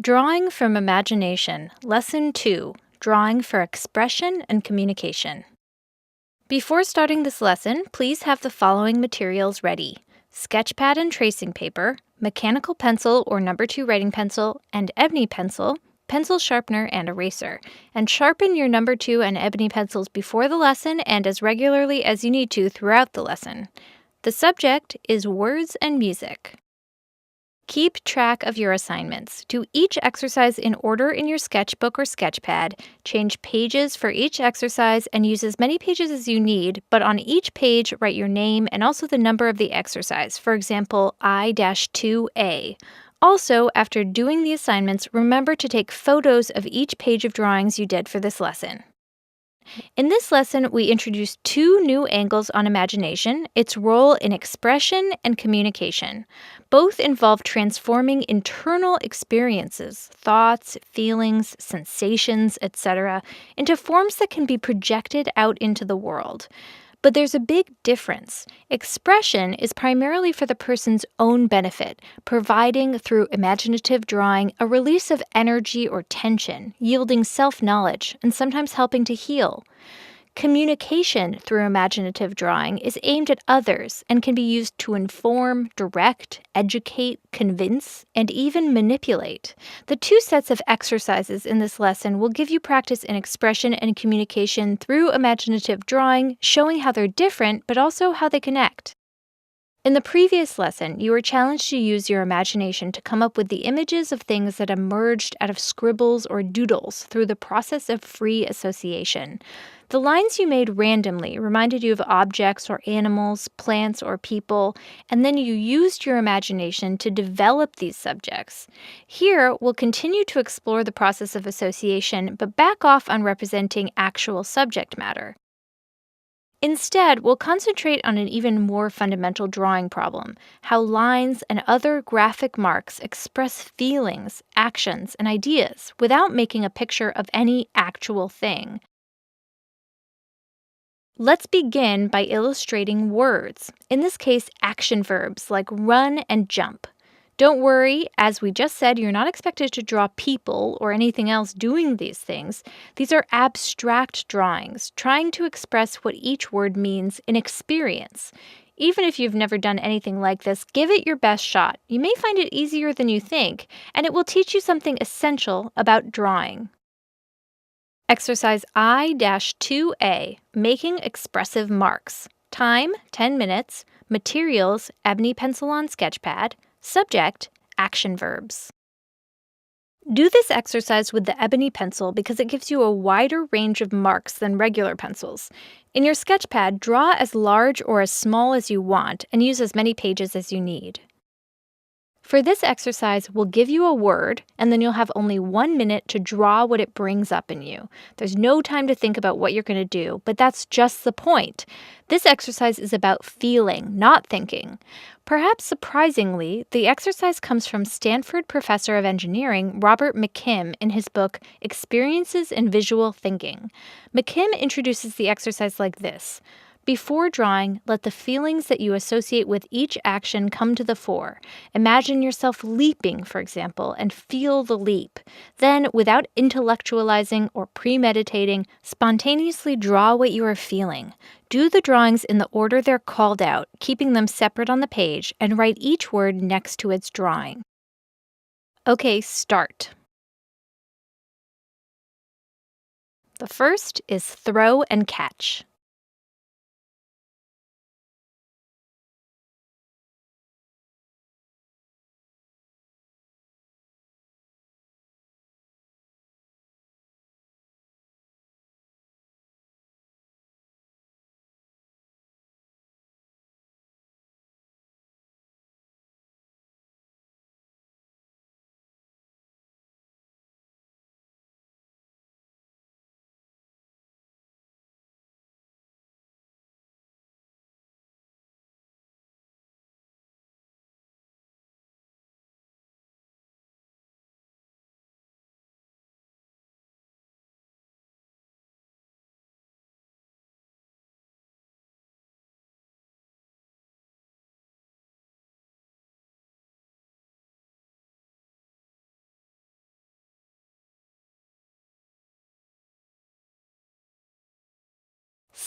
Drawing from Imagination, Lesson 2, Drawing for Expression and Communication. Before starting this lesson, please have the following materials ready: sketchpad and tracing paper, mechanical pencil or number 2 writing pencil, and ebony pencil, pencil sharpener, and eraser. And sharpen your number 2 and ebony pencils before the lesson and as regularly as you need to throughout the lesson. The subject is words and music. Keep track of your assignments. Do each exercise in order in your sketchbook or sketchpad. Change pages for each exercise and use as many pages as you need, but on each page, write your name and also the number of the exercise, for example, I-2A. Also, after doing the assignments, remember to take photos of each page of drawings you did for this lesson. In this lesson, we introduce 2 new angles on imagination, its role in expression and communication. Both involve transforming internal experiences, thoughts, feelings, sensations, etc., into forms that can be projected out into the world. But there's a big difference. Expression is primarily for the person's own benefit, providing through imaginative drawing a release of energy or tension, yielding self-knowledge, and sometimes helping to heal. Communication through imaginative drawing is aimed at others and can be used to inform, direct, educate, convince, and even manipulate. The 2 sets of exercises in this lesson will give you practice in expression and communication through imaginative drawing, showing how they're different but also how they connect. In the previous lesson, you were challenged to use your imagination to come up with the images of things that emerged out of scribbles or doodles through the process of free association. The lines you made randomly reminded you of objects or animals, plants or people, and then you used your imagination to develop these subjects. Here, we'll continue to explore the process of association, but back off on representing actual subject matter. Instead, we'll concentrate on an even more fundamental drawing problem: how lines and other graphic marks express feelings, actions, and ideas without making a picture of any actual thing. Let's begin by illustrating words, in this case, action verbs like run and jump. Don't worry, as we just said, you're not expected to draw people or anything else doing these things. These are abstract drawings, trying to express what each word means in experience. Even if you've never done anything like this, give it your best shot. You may find it easier than you think, and it will teach you something essential about drawing. Exercise I-2A, Making Expressive Marks. Time, 10 minutes. Materials, ebony pencil on sketchpad. Subject, action verbs. Do this exercise with the ebony pencil because it gives you a wider range of marks than regular pencils. In your sketchpad, draw as large or as small as you want and use as many pages as you need. For this exercise, we'll give you a word, and then you'll have only 1 minute to draw what it brings up in you. There's no time to think about what you're going to do, but that's just the point. This exercise is about feeling, not thinking. Perhaps surprisingly, the exercise comes from Stanford professor of engineering Robert McKim in his book Experiences in Visual Thinking. McKim introduces the exercise like this: before drawing, let the feelings that you associate with each action come to the fore. Imagine yourself leaping, for example, and feel the leap. Then, without intellectualizing or premeditating, spontaneously draw what you are feeling. Do the drawings in the order they're called out, keeping them separate on the page, and write each word next to its drawing. Okay, start. The first is throw and catch.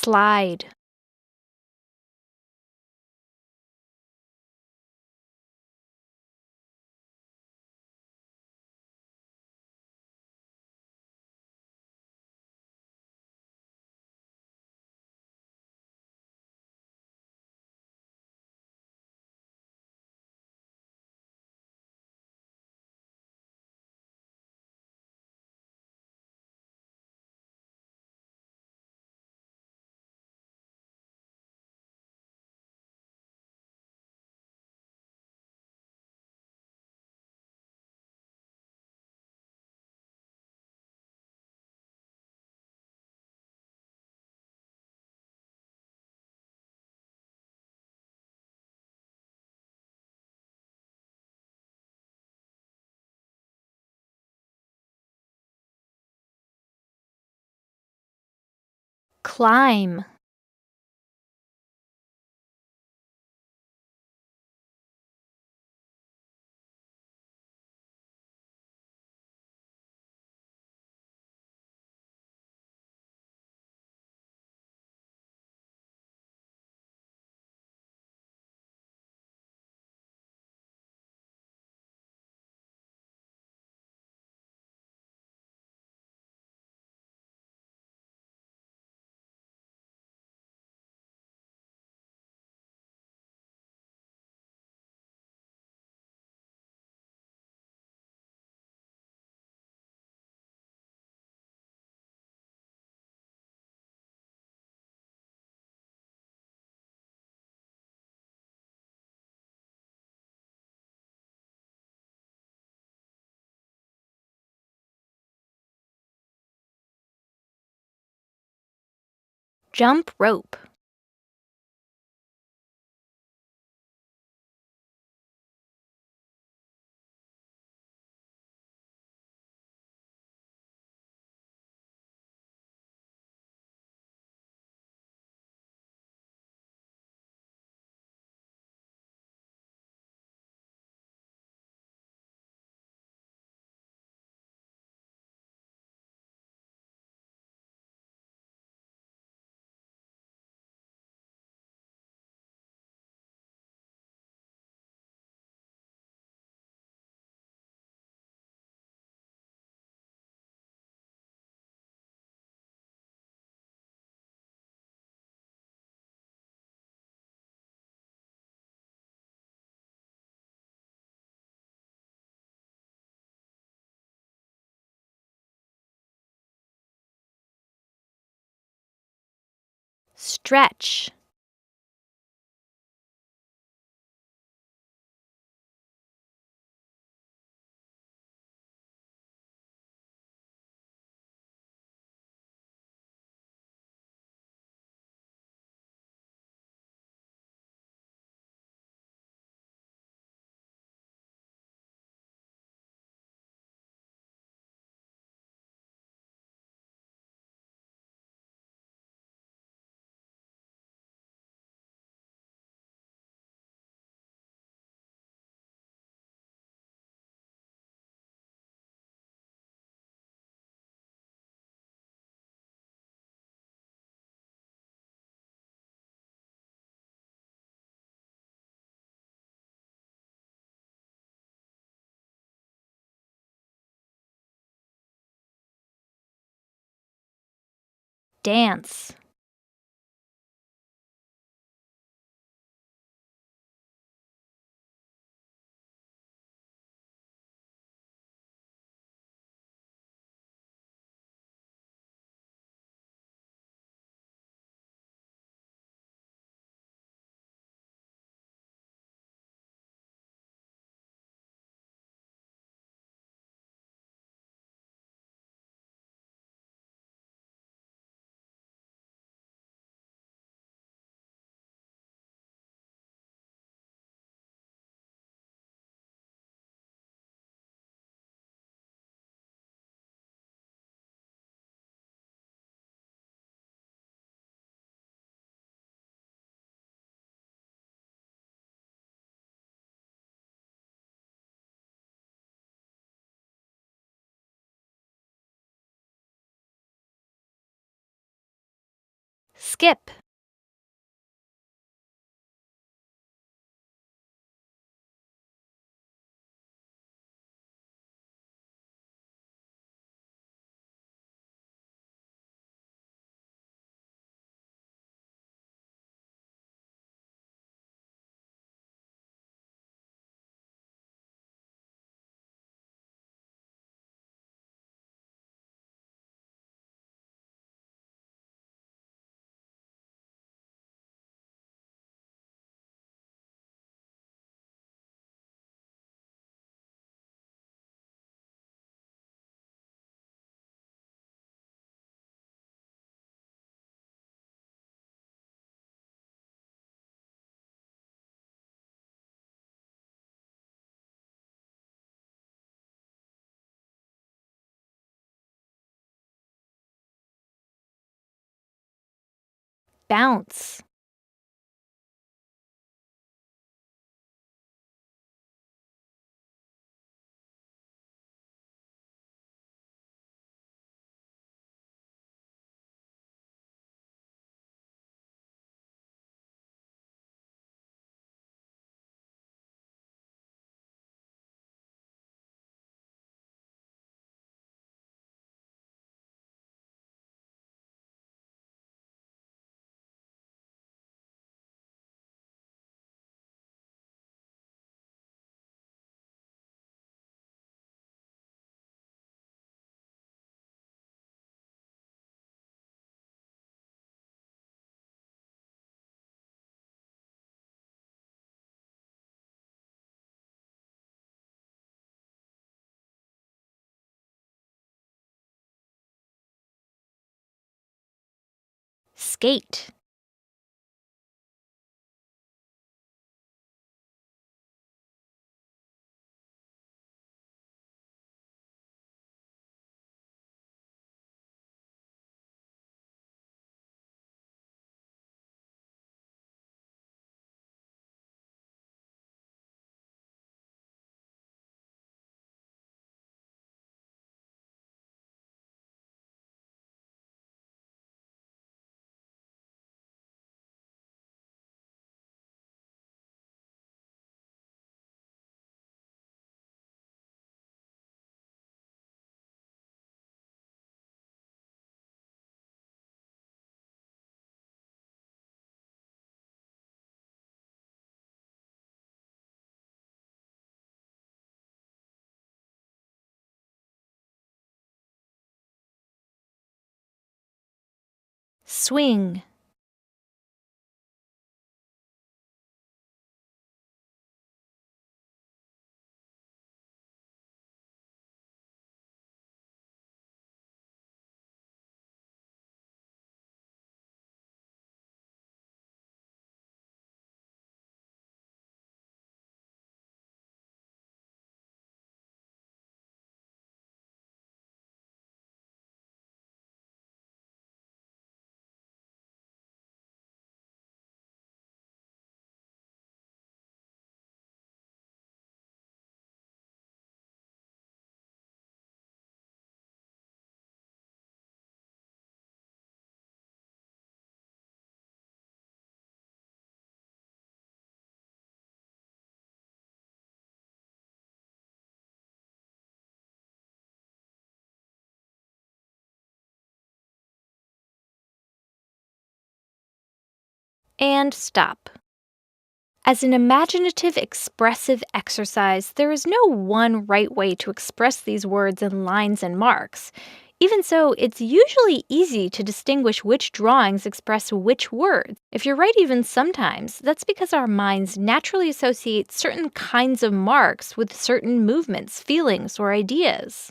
Slide. Climb. Jump rope. Stretch. Dance. Skip. Bounce. Skate. Swing. And stop. As an imaginative, expressive exercise, there is no one right way to express these words in lines and marks. Even so, it's usually easy to distinguish which drawings express which words. If you're right, even sometimes, that's because our minds naturally associate certain kinds of marks with certain movements, feelings, or ideas.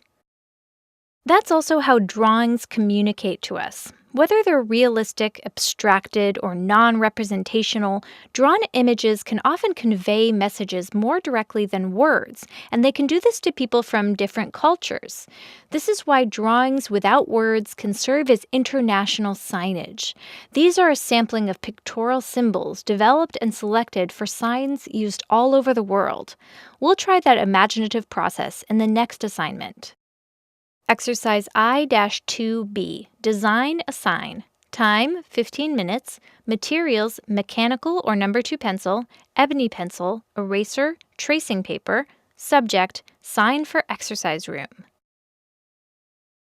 That's also how drawings communicate to us. Whether they're realistic, abstracted, or non representational, drawn images can often convey messages more directly than words, and they can do this to people from different cultures. This is why drawings without words can serve as international signage. These are a sampling of pictorial symbols developed and selected for signs used all over the world. We'll try that imaginative process in the next assignment. Exercise I-2B. Design a sign. Time, 15 minutes. Materials, mechanical or number 2 pencil, ebony pencil, eraser, tracing paper. Subject, sign for exercise room.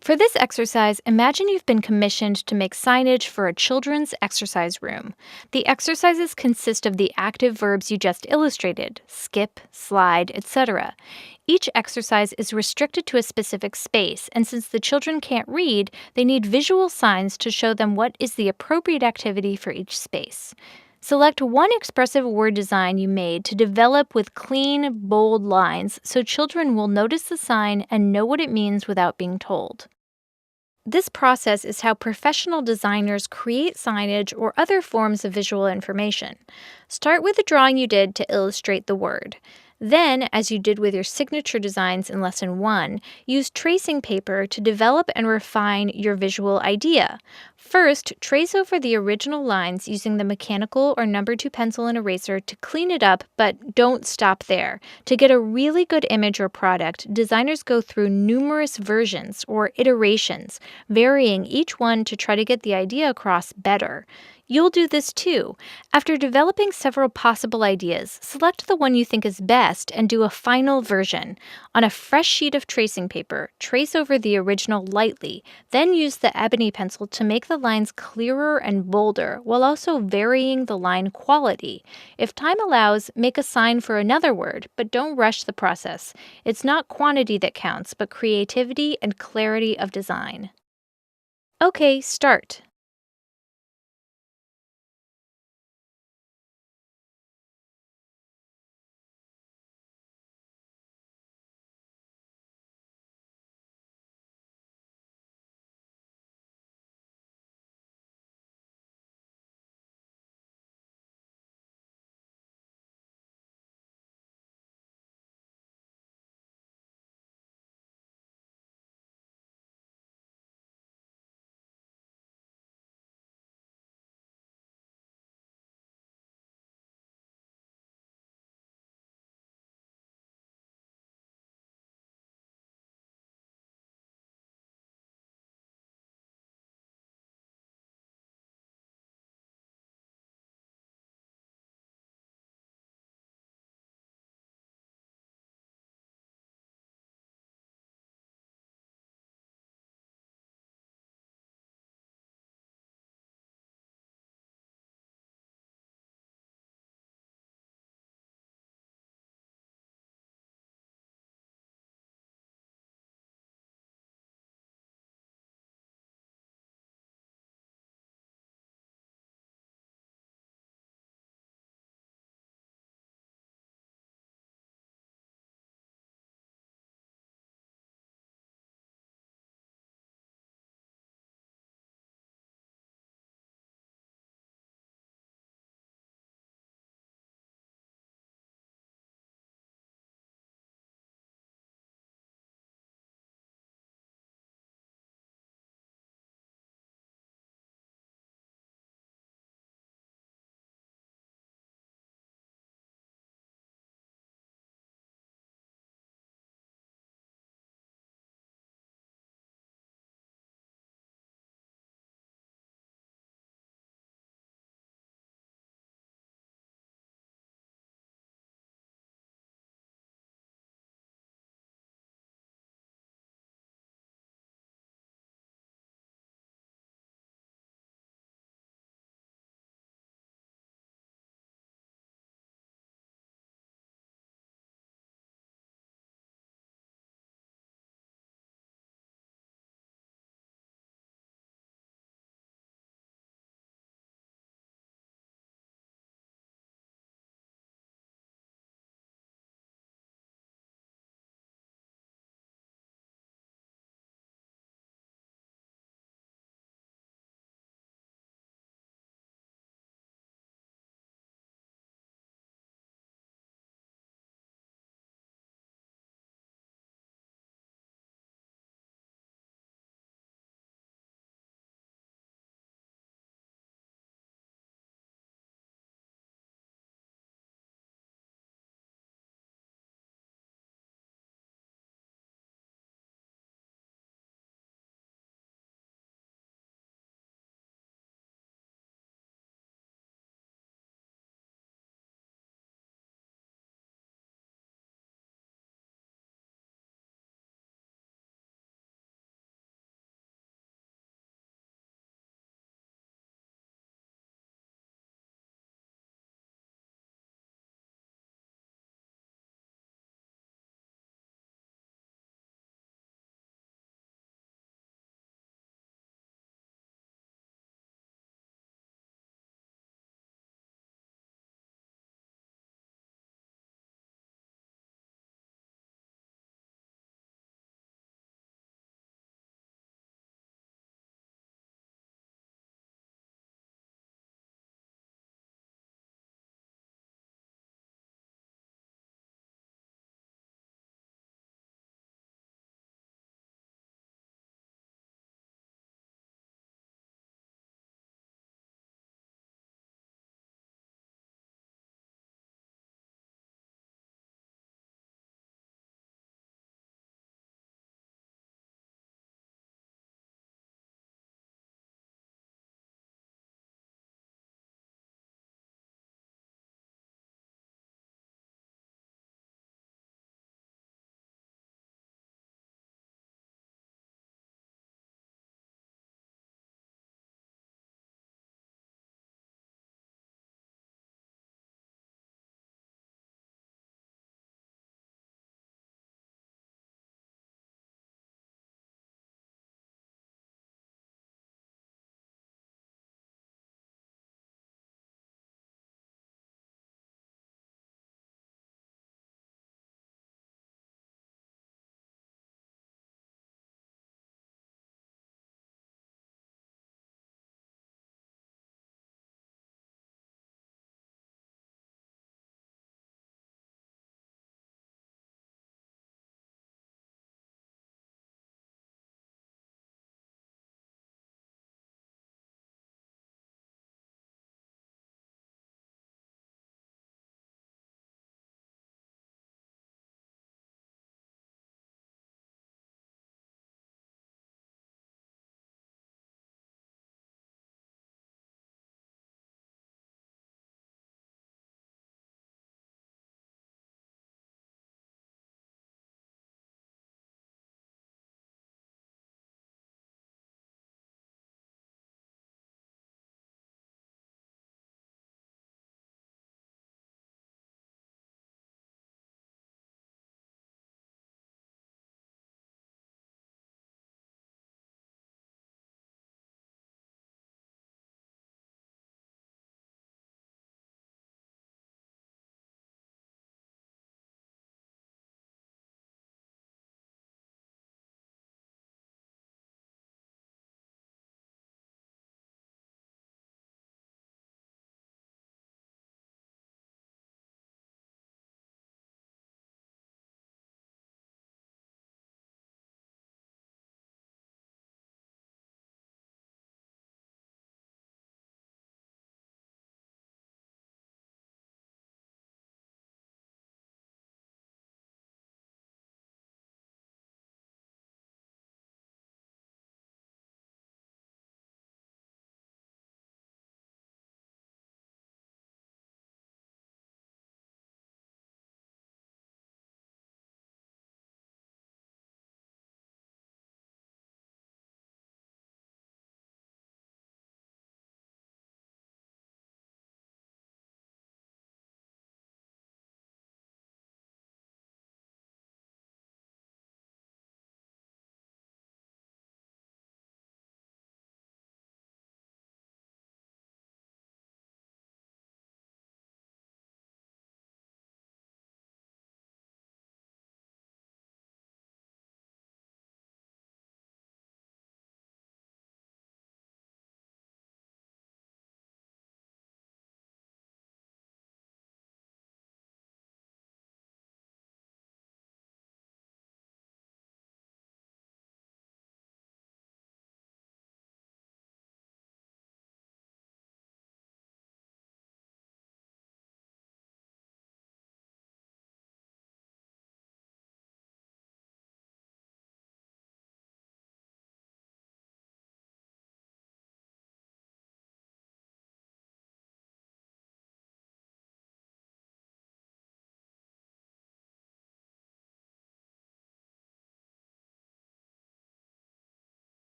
For this exercise, imagine you've been commissioned to make signage for a children's exercise room. The exercises consist of the active verbs you just illustrated: skip, slide, etc. Each exercise is restricted to a specific space, and since the children can't read, they need visual signs to show them what is the appropriate activity for each space. Select one expressive word design you made to develop with clean, bold lines so children will notice the sign and know what it means without being told. This process is how professional designers create signage or other forms of visual information. Start with the drawing you did to illustrate the word. Then, as you did with your signature designs in Lesson 1, use tracing paper to develop and refine your visual idea. First, trace over the original lines using the mechanical or number 2 pencil and eraser to clean it up, but don't stop there. To get a really good image or product, designers go through numerous versions or iterations, varying each one to try to get the idea across better. You'll do this too. After developing several possible ideas, select the one you think is best and do a final version. On a fresh sheet of tracing paper, trace over the original lightly, then use the ebony pencil to make the lines clearer and bolder while also varying the line quality. If time allows, make a sign for another word, but don't rush the process. It's not quantity that counts, but creativity and clarity of design. Okay, start.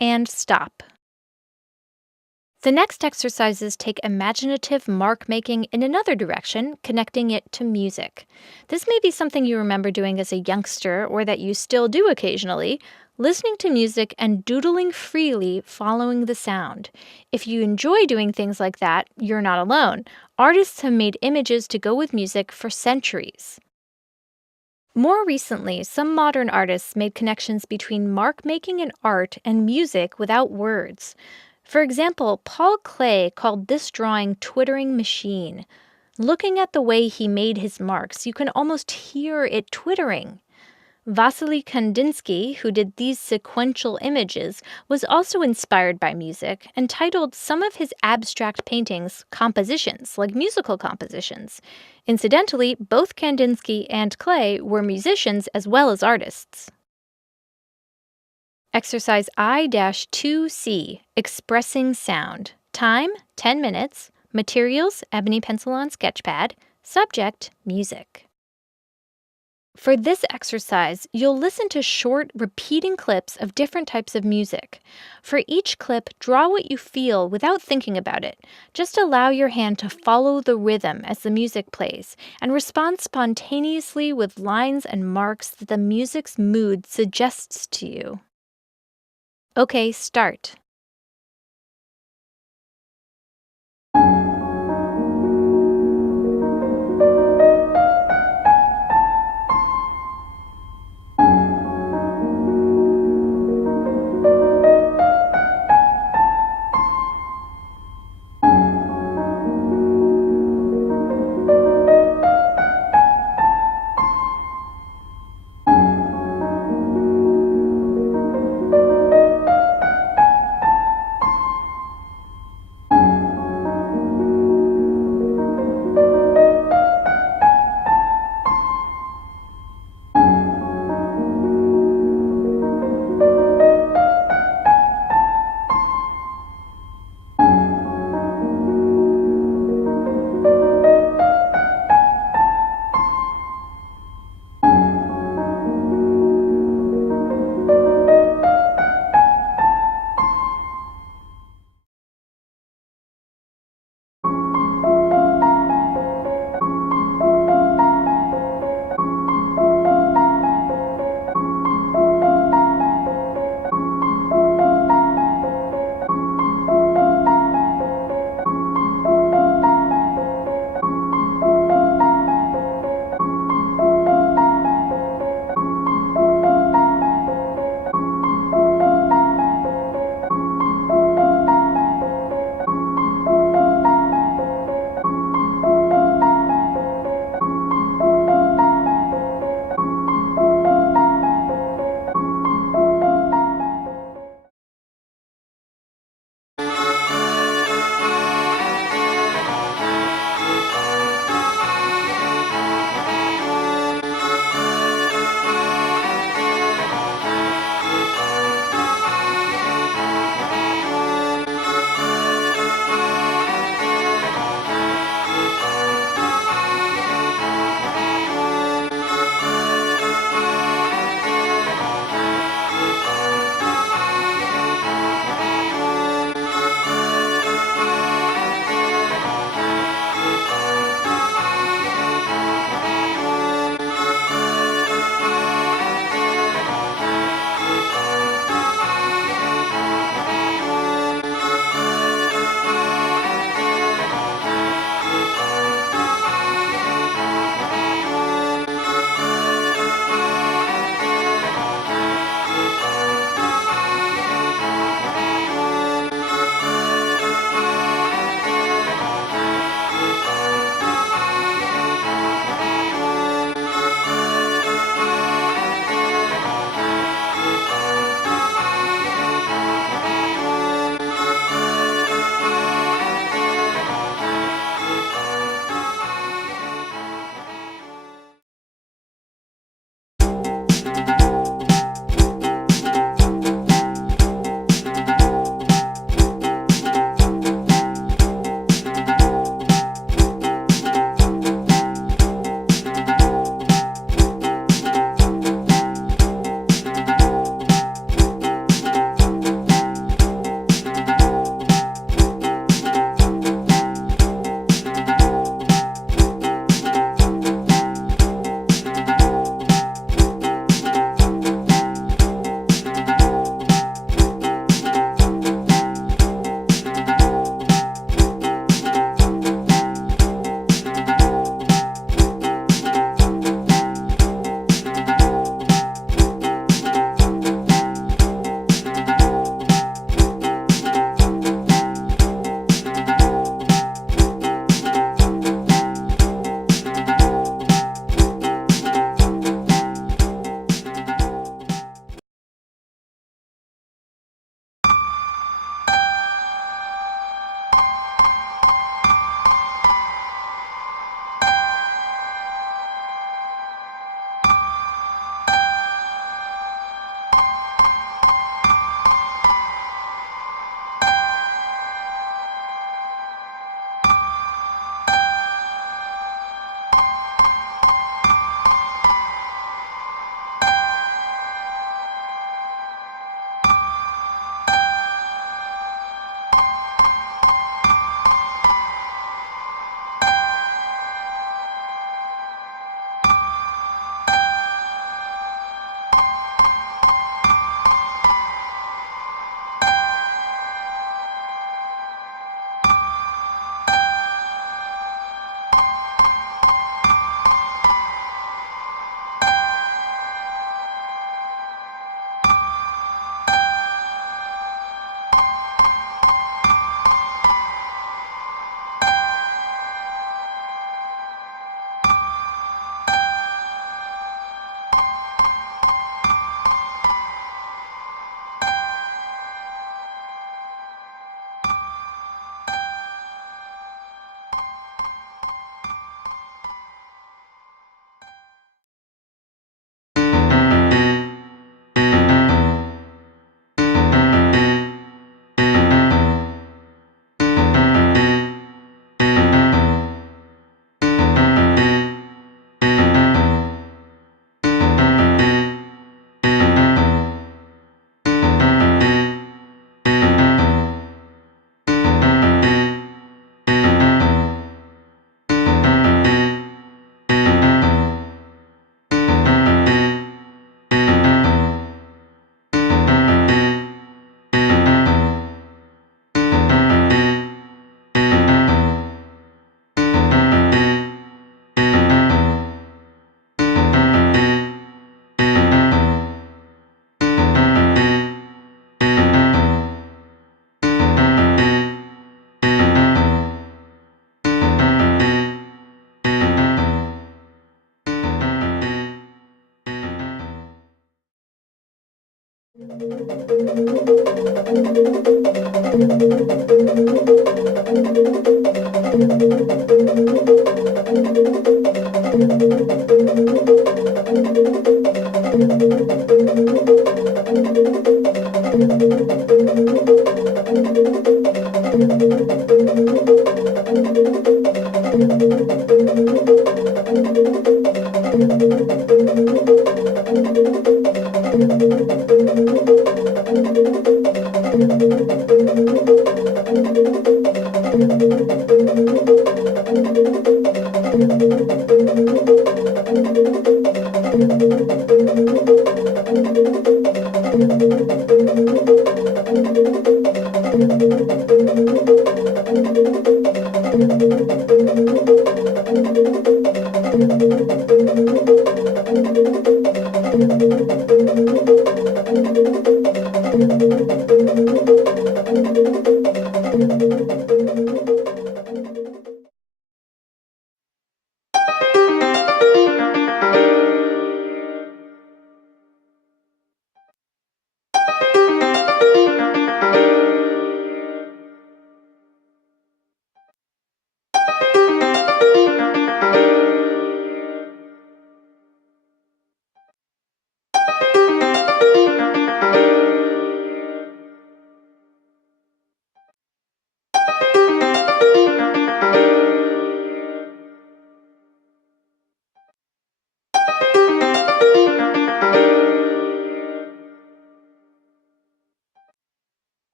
and stop. The next exercises take imaginative mark making in another direction, connecting it to music. This may be something you remember doing as a youngster or that you still do occasionally, listening to music and doodling freely following the sound. If you enjoy doing things like that, you're not alone. Artists have made images to go with music for centuries. More recently, some modern artists made connections between mark making and art and music without words. For example, Paul Klee called this drawing Twittering Machine. Looking at the way he made his marks, you can almost hear it twittering. Vasily Kandinsky, who did these sequential images, was also inspired by music and titled some of his abstract paintings compositions, like musical compositions. Incidentally, both Kandinsky and Klee were musicians as well as artists. Exercise I-2C, Expressing Sound. Time, 10 minutes. Materials, ebony pencil on sketchpad. Subject, music. For this exercise, you'll listen to short, repeating clips of different types of music. For each clip, draw what you feel without thinking about it. Just allow your hand to follow the rhythm as the music plays, and respond spontaneously with lines and marks that the music's mood suggests to you. Okay, start.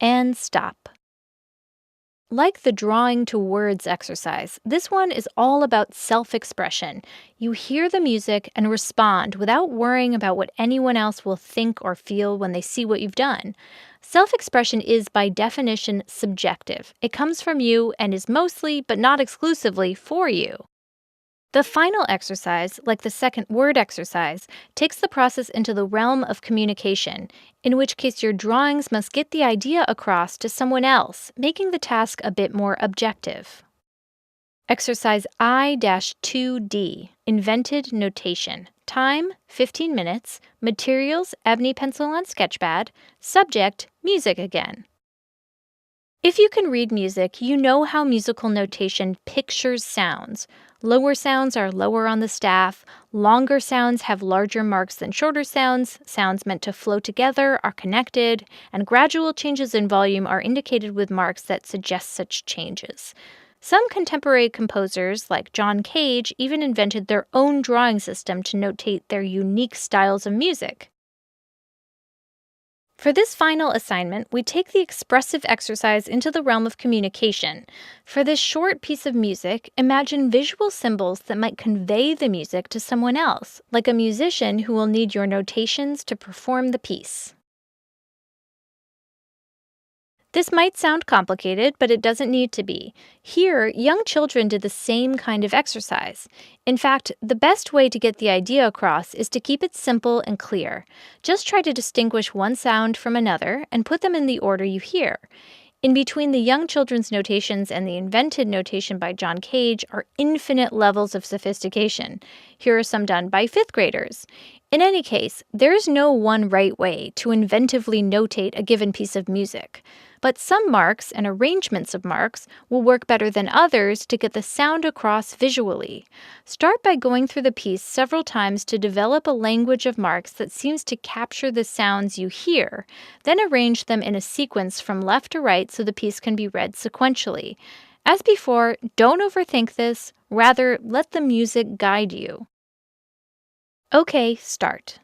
And stop. Like the drawing to words exercise, this one is all about self-expression. You hear the music and respond without worrying about what anyone else will think or feel when they see what you've done. Self-expression is, by definition, subjective. It comes from you and is mostly, but not exclusively, for you. The final exercise, like the second word exercise, takes the process into the realm of communication, in which case your drawings must get the idea across to someone else, making the task a bit more objective. Exercise I-2D, Invented Notation. Time, 15 minutes. Materials, ebony pencil on sketchpad. Subject, music again. If you can read music, you know how musical notation pictures sounds. Lower sounds are lower on the staff, longer sounds have larger marks than shorter sounds, sounds meant to flow together are connected, and gradual changes in volume are indicated with marks that suggest such changes. Some contemporary composers, like John Cage, even invented their own drawing system to notate their unique styles of music. For this final assignment, we take the expressive exercise into the realm of communication. For this short piece of music, imagine visual symbols that might convey the music to someone else, like a musician who will need your notations to perform the piece. This might sound complicated, but it doesn't need to be. Here, young children did the same kind of exercise. In fact, the best way to get the idea across is to keep it simple and clear. Just try to distinguish one sound from another and put them in the order you hear. In between the young children's notations and the invented notation by John Cage are infinite levels of sophistication. Here are some done by fifth graders. In any case, there is no one right way to inventively notate a given piece of music. But some marks and arrangements of marks will work better than others to get the sound across visually. Start by going through the piece several times to develop a language of marks that seems to capture the sounds you hear. Then arrange them in a sequence from left to right so the piece can be read sequentially. As before, don't overthink this, rather, let the music guide you. Okay, start.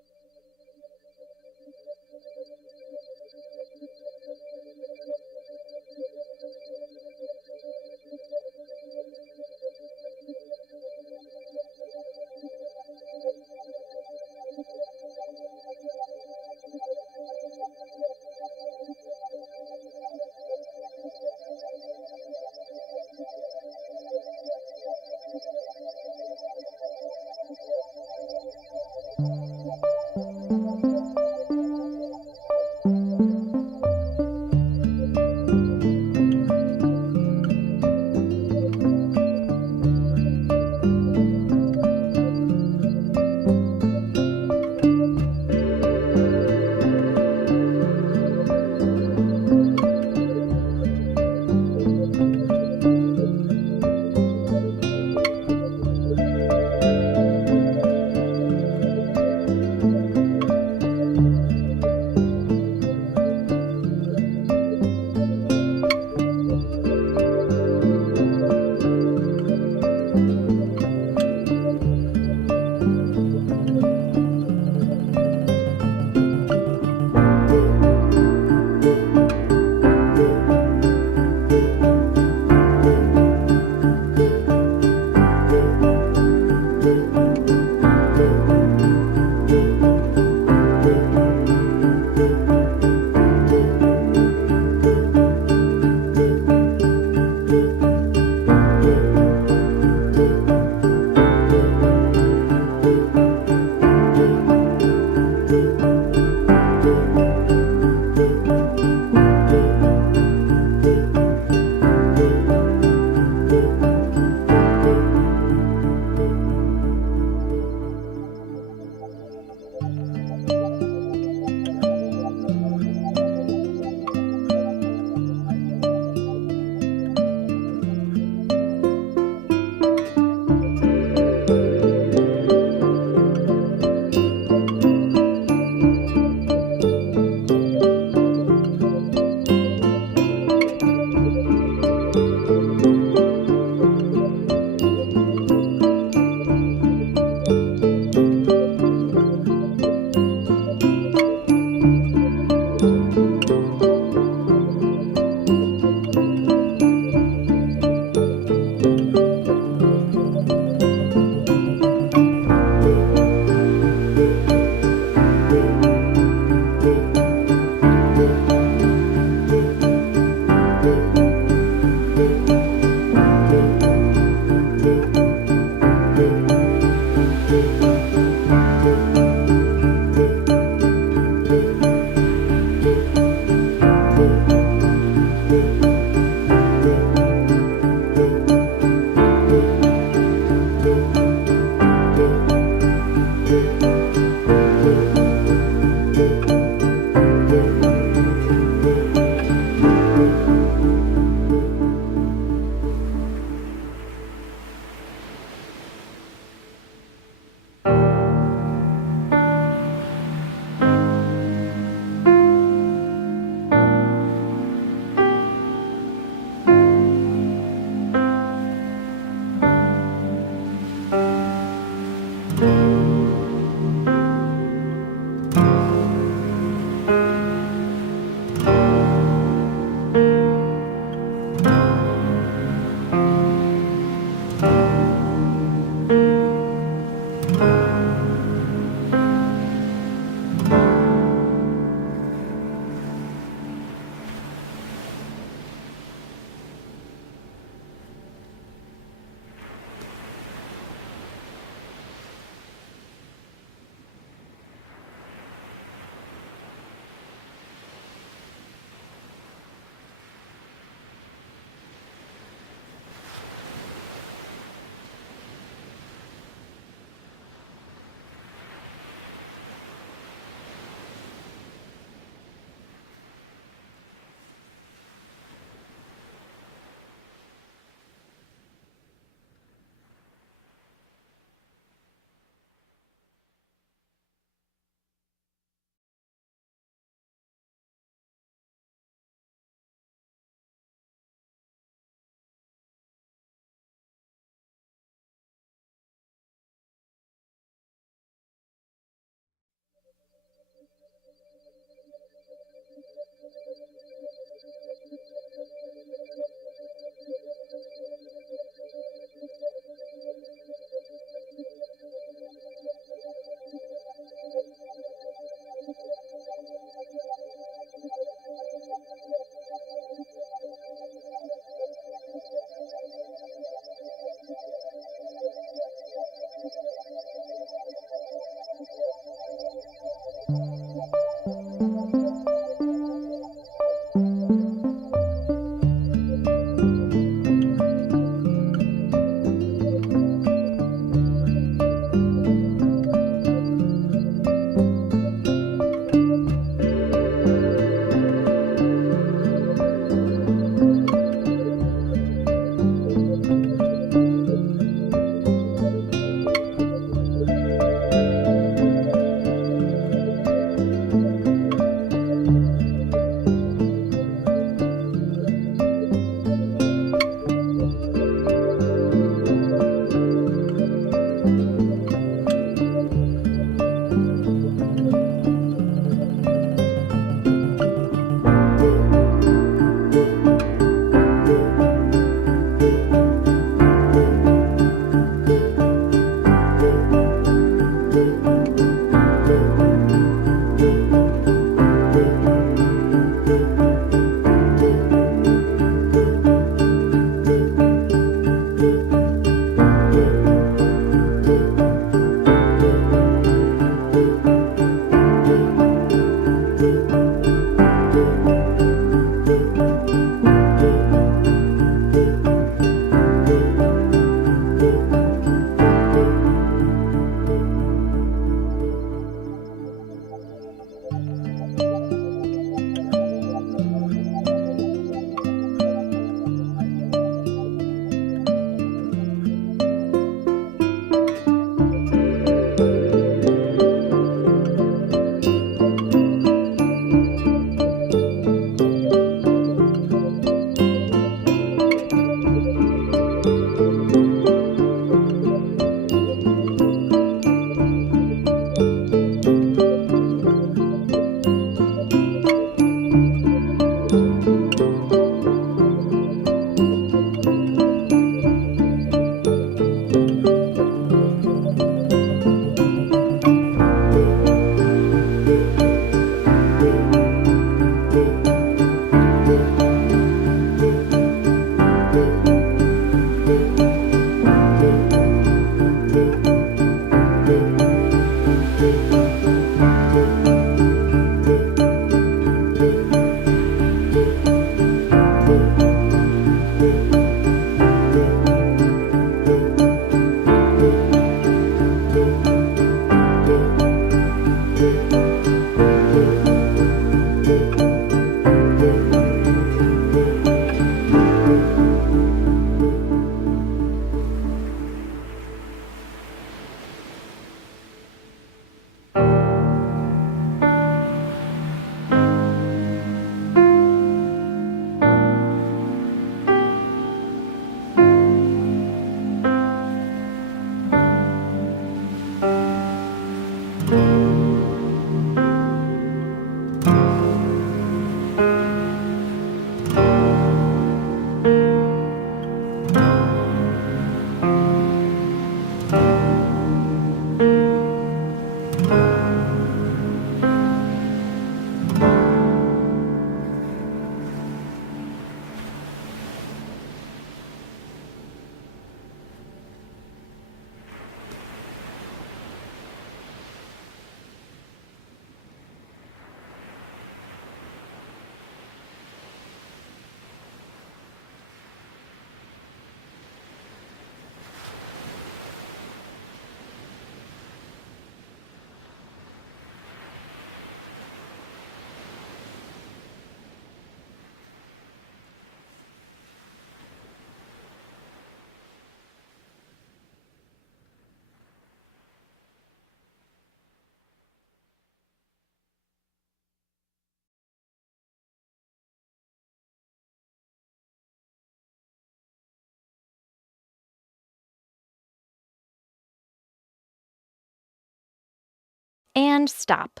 and stop.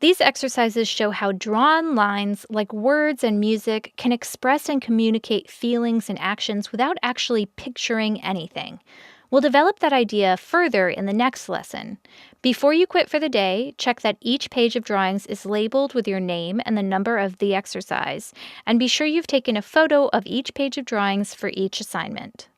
These exercises show how drawn lines, like words and music, can express and communicate feelings and actions without actually picturing anything. We'll develop that idea further in the next lesson. Before you quit for the day, check that each page of drawings is labeled with your name and the number of the exercise, and be sure you've taken a photo of each page of drawings for each assignment.